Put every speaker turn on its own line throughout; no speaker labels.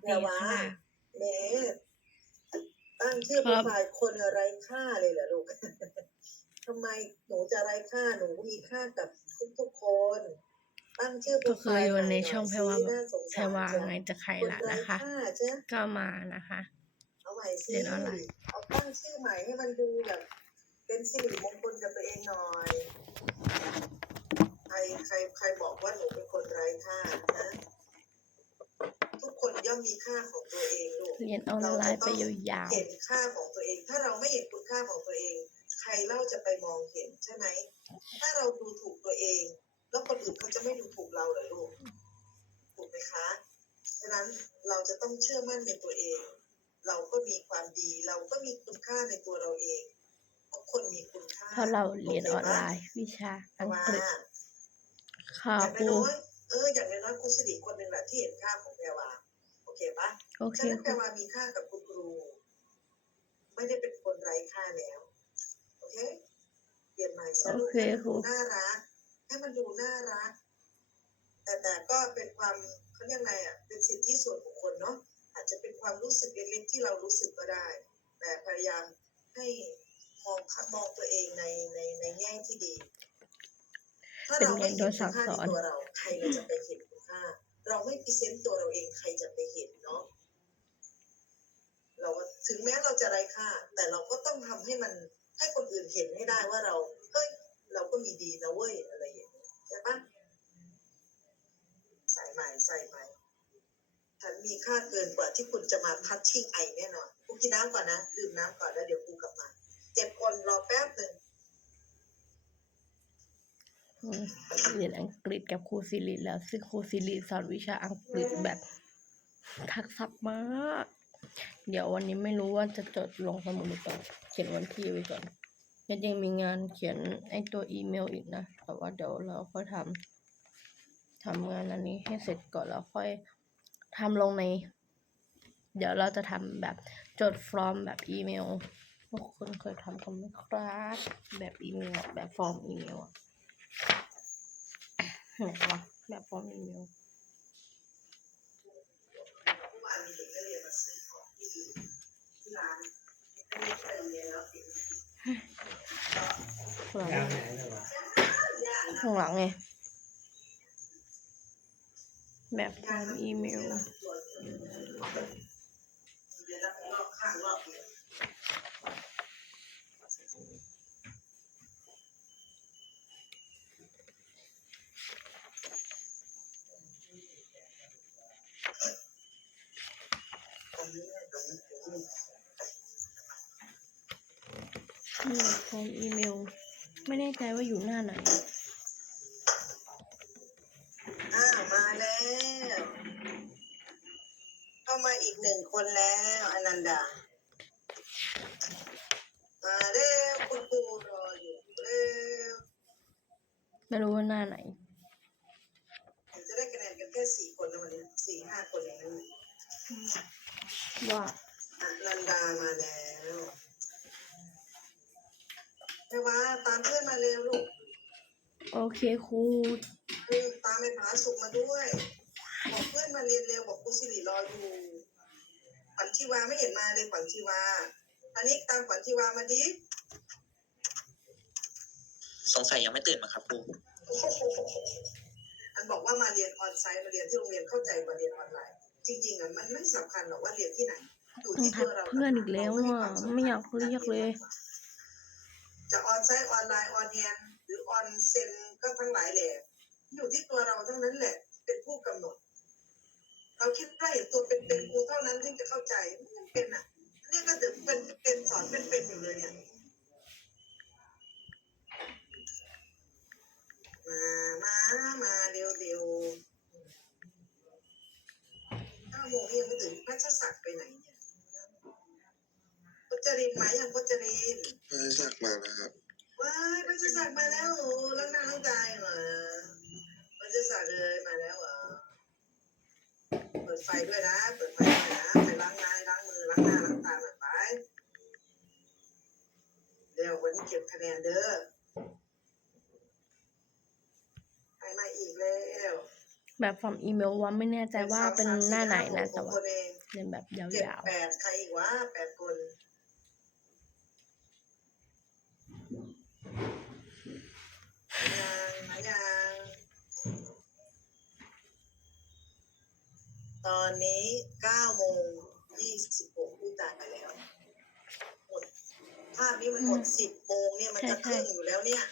แพร
ดี
วา
ค่ะ
แหม่ตั้งชื่อ
ค
โปร
รับ
ไฟล์คนไร้ค่าเลยเหรอลูกทำไมหนูจะไร้ค่าหนูก็มีค่ากับทุกๆคน ตั้งชื่อโปร
ก็
ไฟ
คือ
ล์
อยู่
ใหม่ห
ใน
น่อย
ช่องแพร
สิ
วา
น่าสง
แพร
สาร
วา
จัง
ไงจะใคร
คน
ละ
ไร้
นะคะ
ค่าใช่
ก็มานะคะ
เอาใหม่สิ
เรียนออนไลน์
เอาตั้งชื่อใหม่ให้มันดูแบบเป็นสิริมงคลกับตัวเองหน่อย ใครใครใครบอกว่าหนูเป็นคนไร้ค่านะทุกคน ย่อมมีค่าของตัวเองลูก
เรียนออนไลน์ไปยาว
เห็นค่าของตัวเอง ถ้าเราไม่เห็นคุณค่าของตัวเอง ใครเล่าจะไปมองเห็นใช่ไหม ถ้าเราดูถูกตัวเอง แล้วคนอื่นเขาจะไม่ดูถูกเราเหรอลูกถูกไหมคะฉะนั้นเราจะต้องเชื่อมั่นในตัวเอง เราก็มีความดี เราก็มีคุณค่าในตัวเราเองทุกคนมีคุณค่า
ๆเพราะเราเรียนออนไลน์วิชาอัง
ว่าก
ฤษค่ะ
อย่าง
ครู
น้อยๆเอออย่างน้อยๆคุณสิริคนหนึ่งแหละที่เห็นค่าของแพรวาโอเคปะ
โอเค
ฉะนั้น
ค
แปล
รู
ว่ามีค่ากับคุณครู ไม่ได้เป็นคนไร้ค่าแล้ว โอเคเปลี่ยนใหม่ซะ
โอ
ลูก
เค
ให้มัน
ครู
ดูน่ารักให้มันดูน่ารัก แต่แต่ก็เป็นความเขาเรียกอะไรอะ เป็นสิทธิส่วนบุคคลเนาะอาจจะเป็นความรู้สึกเล็กๆที่เรารู้สึกก็ได้ แต่พยายามให้มองมองตัวเองในในในแง่ที่ดี ถ้าเราไม่เห็นคุณค่าในตัวเรา ใครเราจะไปเห็นคุณค่า เราไม่พรีเซนต์ตัวเราเองใครจะไปเห็นเนาะ เราถึ งแม้เราจะไร้ค่า แต่เราก็ต้องทำให้มันให้คนอื่นเห็นให้ได้ว่าเราเฮ้ยเราก็มีดีนะเว้ยอะไรอย่างเงี้ยใช่ปะใส่ใหม่ใส่ใหม่ฉันมีค่าเกินกว่าที่คุณจะมาทัชชิ่งไอแน่นอนกูกินน้ำก่อนนะดื่มน้ำก่อนแล้วเดี๋ยวกูกลับมาเจ็บคนรอแป๊บหนึ่ง
เรียนอังกฤษกับครูซิริแล้วซึ่งครูซิริสอนวิชาอังกฤษแบบทักษะมาก เดี๋ยววันนี้ไม่รู้ว่าจะจดลงสมุดหรือเปล่าเขียนวันที่ไว้ก่อนยังยังมีงานเขียนไอตัวอีเมลอีกนะ แต่ว่าเดี๋ยวเราค่อยทำทำงานอันนี้ให้เสร็จก่อนแล้วค่อยทำลงใน เดี๋ยวเราจะทำแบบจดฟอร์มแบบอีเมลพวกคุณเคยทำกันไหมครับแบบอีเมลแบบฟอร์มอีเมลอะไหนวะแบบฟอร์มอีเมล
เมื่อวานมีเด็กนักเรียนมาซื้อของที่ที่ร้านไม่ได้ไปเรียนแล้วติด
ข้างหลัง
ไหนเลยวะ
ข้างหลังไงแบบฟอร์มอีเมล
อบข้างรอบเดียว
นี่ฟอร์มอีเมล ไม่แน่ใจว่าอยู่หน้าไหน
อ่ามาแล้ว เข้ามาอีกหนึ่งคนแล้วอนันดา มาเร็วคุณครูรออยู่เร็ว
ไม่รู้ว่าหน้าไหน
ผมจะได้คะแนนกันแค่สี่คนนะวันนี้สี่ห้าคนอย่างนั้น
ว่า
อนันดามาแล้ว ไอ้ว่าตามเพื่อนมาเร็วลูก
โอเคครู
เออตามไปผาสุกมาด้วย บอกเพื่อนมาเรียนเร็วบอกครูสิริรออยู่ขวัญชีวาไม่เห็นมาเลยขวัญชีวาอันนี้ตามขวัญชีวามาดิ
สงสัยยังไม่ตื่นมั้งครับครู
โอ้โหอันบอกว่ามาเรียนออนไซต์มาเรียนที่โรงเรียนเข้าใจกว่าเรียนออนไลน์ จริงๆอะมันไม่สำคัญหรอกว่าเรียนที่ไหนอยู่ที่ตัวเรา
เพื่อนอีกแล้วอะไม่อยากเรียกเลย
จะออนไซต์ออนไลน์ออนแฮนหรือออนเซ็นก็ทั้งหลายแหละอยู่ที่ตัวเราทั้งนั้นแหละ เป็นผู้กำหนด เราคิดได้เห็นตัวเป็นๆครูเท่านั้นที่จะเข้าใจม่จำเป็นอะนี่ก็ถึงเป็นเป็นสอนเป็นๆอยู่เลยเนี่ยมามามาเร็วเร็วห้าโมงยังไม่ถึงพัชศักดิ์ไปไหนเนี่ยพ จรินมอย่างพจริน
พระศักดิ์มาแล้วครับ
ว้ายพัชศักดิ์มาแล้วโอ้ล้างหน้าล้างใจมาพัชศักดิ์เลยมาแล้วเหรอเปิดไฟด้วยนะ เปิดไฟด้วยนะไปล้างหน้าล้างมือล้างหน้าล้างตาหน่อยไปเร็ววันนี้เก็บคะแนนเด้อไปมาอีกแล้ว
แบบฟอร์มอีเมลว่าไม่แน่ใจว่าเป็นหน้าไหนนะแต่ว่า
เอง
เรียนแบบยา
เจ็ด
ว
แปดใครอีกวะแปดคนยังมายัง ตอนนี้เก้าโมงยี่สิบหกผู้ตายไปแล้วหมดภาพนี้มันหมดสิบโมงเนี่ยมันจะครึ่งอยู่แล้วเนี่ย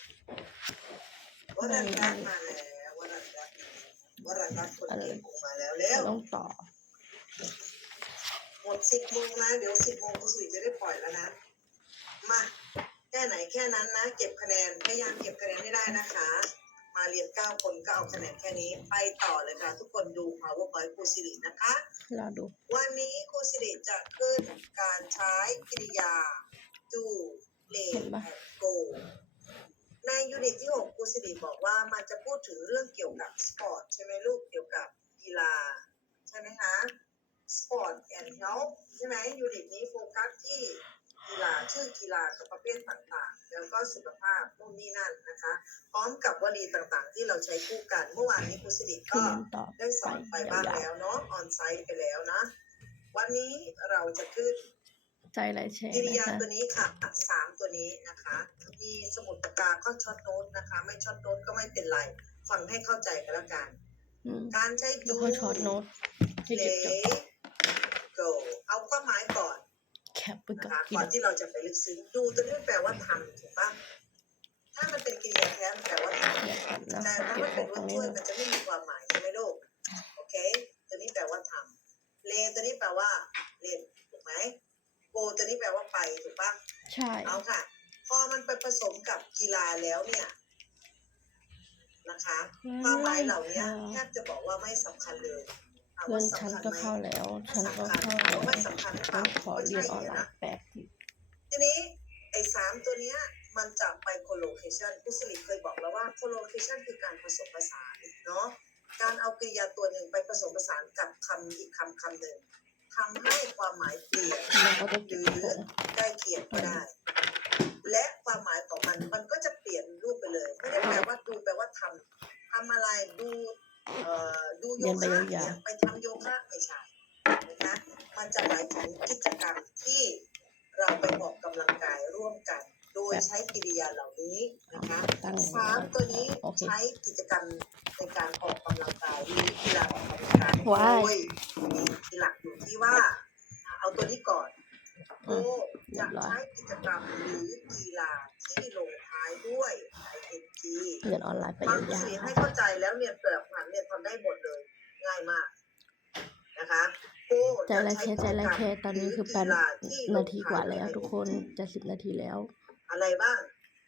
วรันรัตน์มาแล้ววรันรัตน์วรันรัตน์คนเก่งมาแล้ว
ๆ
แล้
เรา
ว
ต้องต่อ
หมดสิบโมงนะเดี๋ยวสิบโมงคุณสิริจะได้ปล่อยแล้วนะ มา แค่ไหนแค่นั้นนะ เก็บคะแนนพยายามเก็บคะแนนให้ได้นะคะ มาเรียนเก้าคนก็เอาคะแนนแค่นี้ ไปต่อเลยค่ะ ทุกคนดู powerpoint ครูสิรินะคะ
รอดู
วันนี้ครูสิริจะขึ้นการใช้กริยา do play
เห็นปะ
and go ในยูนิตที่ 6ครูสิริบอกว่ามันจะพูดถึงเรื่องเกี่ยวกับสปอร์ตใช่ไหมลูกเกี่ยวกับกีฬา ใช่ไหมคะ Sport and Health ใช่ไหมยูนิตนี้โฟกัสที่ กีฬาชื่อกีฬากับประเภทต่างๆ แล้วก็สุขภาพนู่นนี่นั่นนะคะ พร้อมกับวลีต่างๆ ที่เราใช้คู่กัน เมื่อวานนี้ครูสิริ
คือ
ก็
เรียนต่อ
ได้สอนไป
ไป
บ้าง
ยาวๆ
แล้วเนาะออนไซต์ไปแล้วนะ วันนี้เราจะขึ้น
ใจไรแชร์
กิริ
นะ
ยา
คะ
ตัวนี้ค่ะสามตัวนี้นะคะ มีสมุดปากกาก็ช็อตโน้ตนะคะ ไม่ช็อตโน้ตก็ไม่เป็นไร ฟังให้เข้าใจกันละกัน
อืม
การใช้
แล้ว
ดู
ก็ช็อตโน้ตให้
เล
เก็บจบ
go เอาความหมายก่อน
แคปไปกับ
นะคะ
กิ
ก่อนนที่เราจะไปลึกซึ้งดูตัวนี้แปลว่าทำถูกปะถ้ามันเป็นกริยาแท้มันแปลว่าทำ
เดี๋ยวก่อนนะ
แต่
ขอ
ถ้า
เก็บ
มัน
ข
เป็
อนงตรงนี้
รูปถ้วย
หน่อย
มันจะไม่มีความหมายใช่ไหมลูกโอเค ตัวนี้แปลว่าทำเลตัวนี้แปลว่าเล่นถูกไหมโกตัวนี้แปลว่าไปถูกปะ
ใช่
เอาค่ะ พอมันไปผสมกับกีฬาแล้วเนี่ยนะคะความหมายเหล่านี้แทบจะบอกว่าไม่สำคัญเลยถาม
เพื่อ
น
ฉันก็เข้าแล้ว ฉันก็เข้าแล้ว
ไม่สำคัญหรือเป
ต้อ
ง
ขอเรียนออนไลน์แป๊บนึง
ทีนี้ไอ้สามตัวเนี้ยมันจะไป collocation ผู้สลิเคยบอกแล้วว่า collocation คือการผสมผสานเนาะการเอากริยาตัวหนึ่งไปผสมผสานกับคำอีกคำคำหนึ่งทำให้ความหมายเปลี่ยนหรือใกล้เคียงก็ได้ และความหมายของมันมันก็จะเปลี่ยนรูปไปเลย ไม่ได้แปลว่าดูแปลว่าทำทำอะไรดู ดูโย
เรียนไป
คะ
ยาว
เนี่ยไปทำโยคะไม่ใช่นะคะมันจะหมายถึงกิจกรรมที่เราไปออกกำลังกายร่วมกัน โดยใช้กิริยาเหล่านี้นะคะ
ตั้ง
สามตัวนี้
โอเค
ใช้กิจกรรมในการออกกำลังกายหรือกีฬาออกกำลังกาย
ว้าย
โดยมีหลักอยู่ที่ว่า เอาตัวนี้ก่อนโอ
อืม
จะใช้กิจกรรมหรือกีฬาที่ลงท้ายด้วย ing
เรียนออนไลน์ไป
ฟัง
ยาว
เสียงให้เข้าใจแล้วเนี่ยเปลือกผันเนี่ยทำได้หมดเลย ง่ายมากนะคะ โก
ๆใจไรแชร์ใจไรแชร์ตอนนี้คือแปด
หรืกีฬที่ล
นางทีกว่า
ท้ยด้
แล้วทุกคนจะสิบนาทีแล้ว
อะไรบ้าง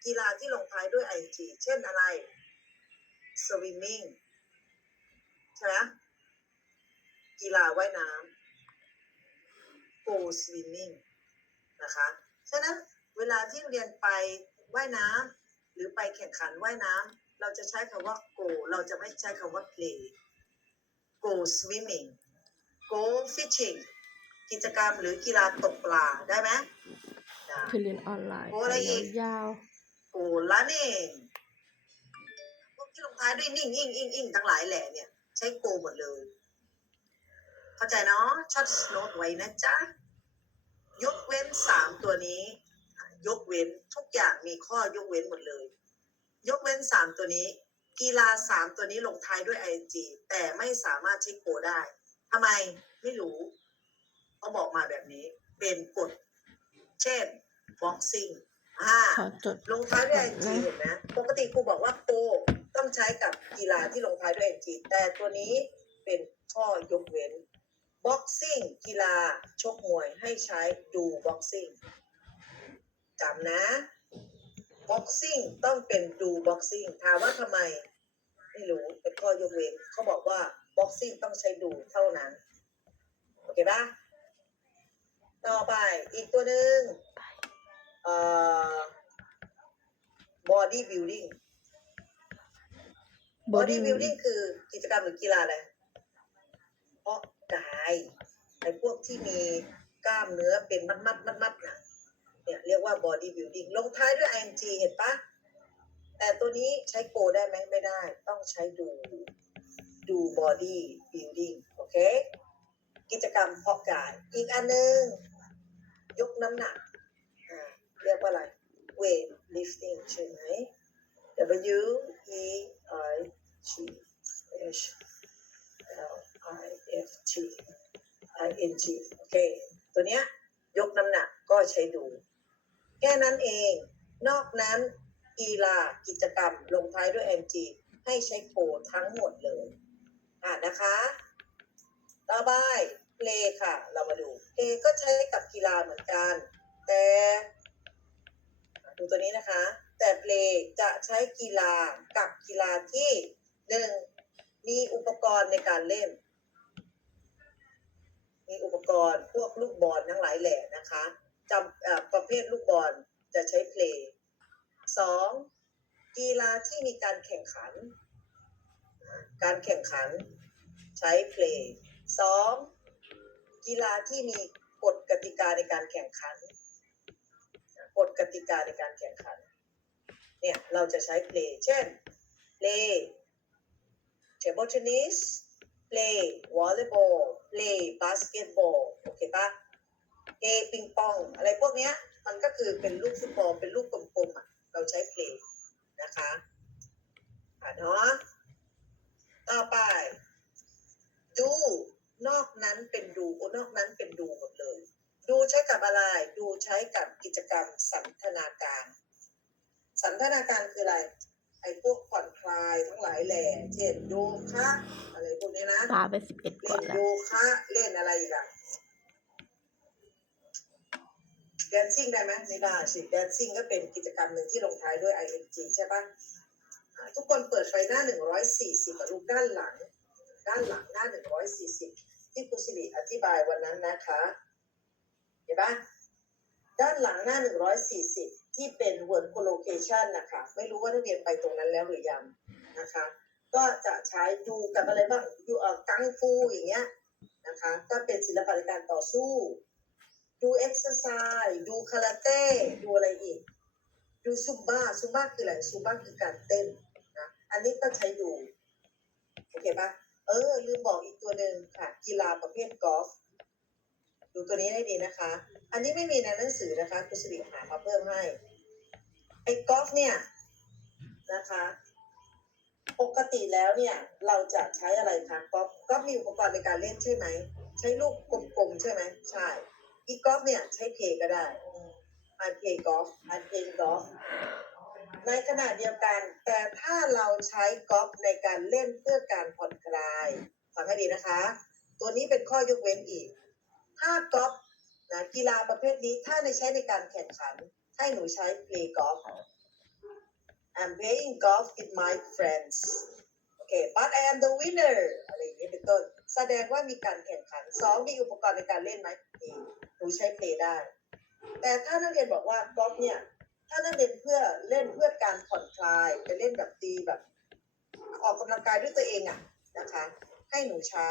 กีฬาที่ลงท้ายด้วย ing เช่นอะไร swimming ใช่ไหมกีฬาว่ายน้ำ go swimming นะคะ ฉะนั้นเวลาที่เรียนไปว่ายน้ำหรือไปแข่งขันว่ายน้ำเราจะใช้คำว่า go เราจะไม่ใช้คำว่า play go swimming go fishing กิจกรรมหรือกีฬาตกปลาได้ไหมได้
คือเรียนออนไลน์
โอ้อะไรอีก
ยาว
go running พวกที่ลงท้ายด้วยนิ่งอิ่งอิ่งอิ่งทั้งหลายแหล่เนี่ย ใช้ go หมดเลย เข้าใจเนาะช็อตโน้ตไว้นะจ๊ะ ยกเว้นสามตัวนี้ ยกเว้นทุกอย่างมีข้อยกเว้นหมดเลย ยกเว้นสามตัวนี้กีฬาสามตัวนี้ลงท้ายด้วย ing แต่ไม่สามารถใช้โกได้ทำไมไม่รู้เขาบอกมาแบบนี้ เป็นกฎเช่น boxing อ่า
ขอจด
ลงท้ายด้วย ing เห็นไหมปกติครูบอกว่าโกต้องใช้กับกีฬาที่ลงท้ายด้วย ing แต่ตัวนี้เป็นข้อยกเว้น boxing กีฬาชกมวยให้ใช้ดู boxing จำนะ boxing ต้องเป็นดู boxing ถามว่าทำไม ไม่รู้เป็นข้อยกเว้นเขาบอกว่า boxing ต้องใช้ดูเท่านั้น โอเคปะต่อไปอีกตัวหนึ่งเอ่อ body building body building คือกิจกรรมหรือกีฬาอะไร เพราะกายไอ้พวกที่มีกล้ามเนื้อเป็นมัดมัดมัดมัดๆนะเนี่ยเรียกว่า body building ลงท้ายด้วย ing เห็นปะแต่ตัวนี้ใช้โกได้ไหมไม่ได้ ต้องใช้ดู ดู body building โอเค กิจกรรมเพาะกาย อีกอันหนึ่งยกน้ำหนัก เรียกว่าอะไร weight lifting ใช่ไหม W E I G H L I F T I N G โอเค ตัวเนี้ยยกน้ำหนักก็ใช้ดู แค่นั้นเอง นอกนั้นกีฬากิจกรรมลงท้ายด้วย MG ให้ใช้โปทั้งหมดเลย อ่านะคะ ต่อไปเพลค่ะ เรามาดูเพลก็ใช้กับกีฬาเหมือนกัน แต่ดูตัวนี้นะคะ แต่เพลจะใช้กีฬากับกีฬาที่หนึ่งมีอุปกรณ์ในการเล่น มีอุปกรณ์พวกลูกบอลทั้งหลายแหล่นะคะจำประเภทลูกบอลจะใช้เพลย์สองกีฬาที่มีการแข่งขัน การแข่งขัน ใช้เพลย์สองกีฬาที่มีกฎกติกาในการแข่งขันกฎกติกาในการแข่งขัน เนี่ยเราจะใช้เพลย์เช่น play table tennis play volleyball play basketball โอเคปะ play ปิงปอง อะไรพวกเนี้ย มันก็คือเป็นลูกฟุตบอลเป็นลูกกลมๆอะ เราใช้ play นะคะอะเนาะต่อไป ดูนอกนั้นเป็นดูนอกนั้นเป็นดูหมดเลย ดูใช้กับอะไร ดูใช้กับกิจกรรมสันทนาการ สันทนาการคืออะไรไอ้พวกผ่อนคลายทั้งหลายแหล่ เช่นโยคะอะไรพวกนี้นะ
ตาไปสิบเอ็ดก
เล่
ว่านแล้ว
โยคะเล่นอะไรอีกอะแดนซิ่งได้ไหมไม่ได้สิแดนซิ่งก็เป็นกิจกรรมหนึ่งที่ลงท้ายด้วย ing ใช่ปะอ่าทุกคนเปิดไฟหน้า 140กับลูกด้านหลัง ด้านหลังหน้า 140 ที่คุณสิริอธิบายวันนั้นนะคะ เห็นปะด้านหลังหน้า 140 ที่เป็น word collocation นะคะ ไม่รู้ว่านักเรียนไปตรงนั้นแล้วหรือยังนะคะ ก็จะใช้ดูกับอะไรบ้างดูเอ่อกังฟูอย่างเงี้ยนะคะ ก็เป็นศิลปะในการต่อสู้ ดูเอ็กซ์ไซส์ดูคาราเต้ ดูอะไรอีก ดูซุมบ้าซุมบ้าคืออะไรซุมบ้าคือการเต้นนะ อันนี้ก็ใช้ดู โอเคปะ เออ ลืมบอกอีกตัวหนึ่งค่ะ กีฬาประเภทกอล์ฟดูตัวนี้ให้ดีนะคะ อันนี้ไม่มีในหนังสือนะคะคุณสิริหามาเพิ่มให้ ไอ้กอล์ฟเนี่ยนะคะ ปกติแล้วเนี่ย เราจะใช้อะไรคะกอล์ฟกอล์ฟมีอุปกรณ์ในการเล่นใช่ไหม ใช้ลูกกลมๆใช่ไหมใช่ อีกกอล์ฟเนี่ยใช้เพลก็ได้ I play golf I play golf ในขณะเดียวกัน แต่ถ้าเราใช้กอล์ฟในการเล่นเพื่อการผ่อนคลายฟังให้ดีนะคะ ตัวนี้เป็นข้อยกเว้นอีก ถ้ากอล์ฟนะกีฬาประเภทนี้ถ้าในใช้ในการแข่งขัน ให้หนูใช้ play golf I'm playing golf with my friends โอเค but I am the winner อะไรอย่างนี้เป็นต้น แสดงว่ามีการแข่งขันสองมีอุปกรณ์ในการเล่นไหมมีหนูใช้ play ได้ แต่ถ้านักเรียนบอกว่ากอล์ฟเนี่ย ถ้านักเรียนเพื่อเล่นเพื่อการผ่อนคลายไปเล่นแบบตีแบบ ออกกำลังกายด้วยตัวเองอะนะคะ ให้หนูใช้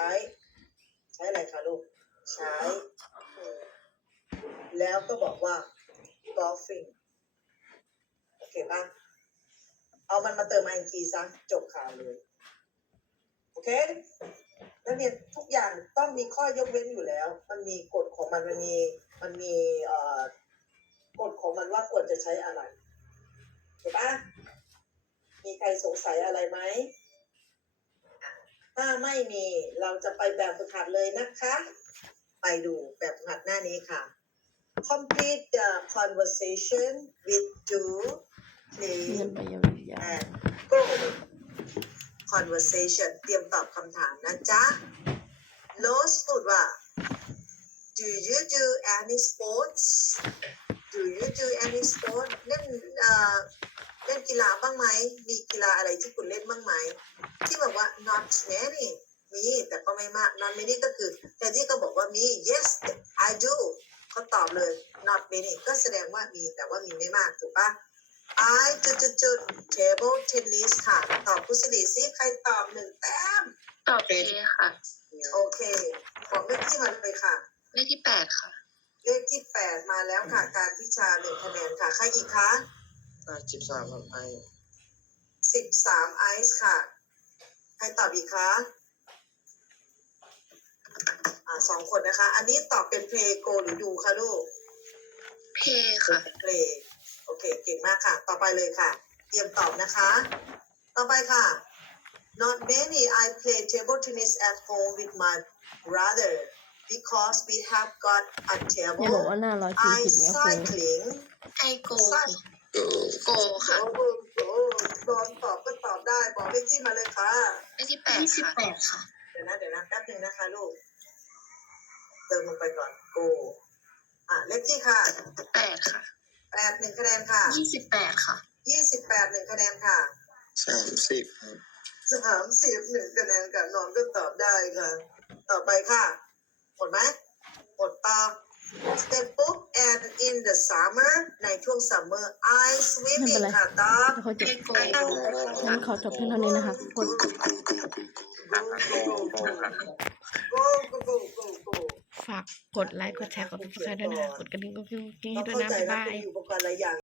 ใช้อะไรคะลูก ใช้ แล้วก็บอกว่า golfing โอเคป่ะ เอามันมาเติม ing ซะจบข่าวเลย โอเคนักเรียนทุกอย่างต้องมีข้อยกเว้นอยู่แล้ว มันมีกฎของมันมันมีมันมีเอ่อ กฎของมันว่าควรจะใช้อะไรเห็นปะมีใครสงสัยอะไรไหม ถ้าไม่มีเราจะไปแบบฝึกหัดเลยนะคะ ไปดูแบบฝึกหัดหน้านี้ค่ะ complete the conversation with do play
นไปยาว
and go conversation เตรียมตอบคำถามนะจ๊ะ Rose พูดว่า Do you do any sports Do you do any sport เล่นเอ่อเล่นกีฬาบ้างไหม มีกีฬาอะไรที่คุณเล่นบ้างไหม ที่บอกว่า not many มี แต่ก็ไม่มาก not many ก็คือแทนที่เขาบอกว่ามี yes I do เขาตอบเลย not many ก็แสดงว่ามีแต่ว่ามีไม่มากถูกปะ I จุดจุดจุด table tennis ค่ะ ตอบคุณสิริซิใครตอบหนึ่งแต้ม
ตอบเอค่ะ
โอเค ของเลขที่มาเลยค่ะ
เลขที่แปดค่ะ
เลขที่แปดมาแล้วค่ะ การพิชาหนึ่งคะแนนค่ะ ใครอีกคะ
สิบสามครับไอ
สิบสามไอซ์ค่ะ ใครตอบอีกคะอ่าสองคนนะคะ อันนี้ตอบเป็นเพลงโกหรือดูคะลูก
เพค่ะ
เพลงโอเค เก่งมากค่ะ ต่อไปเลยค่ะ เตรียมตอบนะคะ ต่อไปค่ะ Not many I play table tennis at home with my brother because we have got a
เนี่ยบอก
table
ว่าหน้าร้อยสี่
I
สิบเนี่ยครู
cycling
ไอโกค่ะโกค่ะ
โอ้โหโอ้โหโดนตอบก็ตอบได้บอกเลขที่มาเลยค่ะ
เลขที่แปดค่ะแปดค่ะ
เดี๋ยวนะเดี๋ยวนะแป๊บหนึ่งนะคะลูก เติมลงไปก่อนโกอะเลขที่ค่ะ
แปดค่ะ
แปดหนึ่งคะแนนค่ะ
ยี่สิบแปดค่ะ
ยี่สิบแปดหนึ่งคะแนนค่ะ
สามสิบครับ
สามสิบหนึ่งคะแนนค่ะนอนก็ตอบได้ค่ะ ต่อไปค่ะ หมดไหมหมดตอบสเต็ปปุ๊บ and in the summer ในช่วง summer I
ไม่เป็น
swimming
ไร
ค่ะตอบ
แล้วเขาจ
ไอบโก
งั้นขอจบเพียงเท่านี้นะคะทุกคน
go go go go go
ฝากกดไลค์ กดแชร์ กดติดตามด้วยนะคะกดกระดิ่งกุ๊กกิ๊งให้
ต้อง
ด้วย
เข้า
นะ
ใจ
บ๊าย
ว่า
บาย